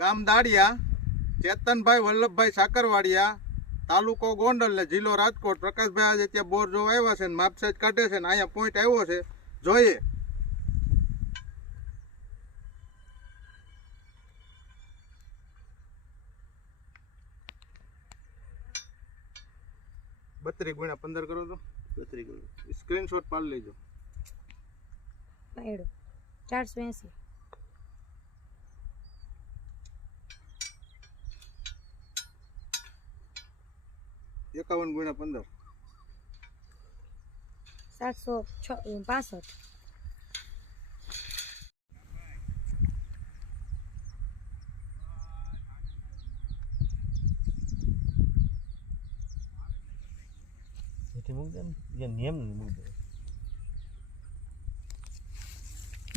ગામ દાડિયા, ચેતનભાઈ વલ્લભભાઈ સાકરવાડિયા, તાલુકો ગોંડલ ને જિલ્લો રાજકોટ. પ્રકાશભાઈ આજે ત્યાં બોર જોવા આવ્યા છે ને માપસેજ કાઢે છે ને અહીંયા પોઈન્ટ આવ્યો છે, જોઈએ. બત્રી ગુણ્યા 15 કરો તો 32 સ્ક્રીનશોટ પાડી લેજો. 480 51 ગુણ્યા 15 765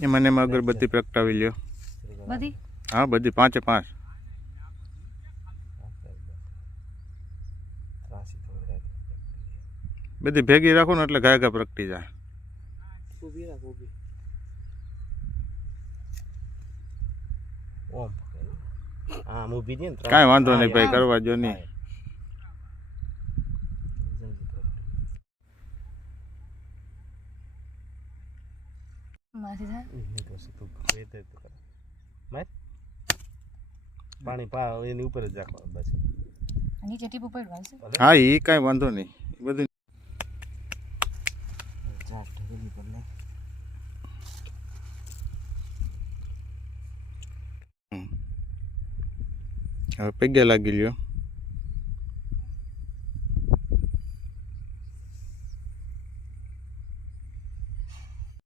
એમાં અગરબત્તી પ્રગટાવી લ્યો. બધી હા, બધી 5 એ 5. બધી ભેગી રાખો ને એટલે ઘા પ્રગટી જાય. કાંઈ વાંધો નહીં ભાઈ, કરવા જો નહીં. પાણી એની ઉપર જ રાખવાનું બસ. નીચે ટીપું પડવાનું છે. હા, એ કાંઈ વાંધો નહીં. બધું હવે પગે લાગી લ્યો.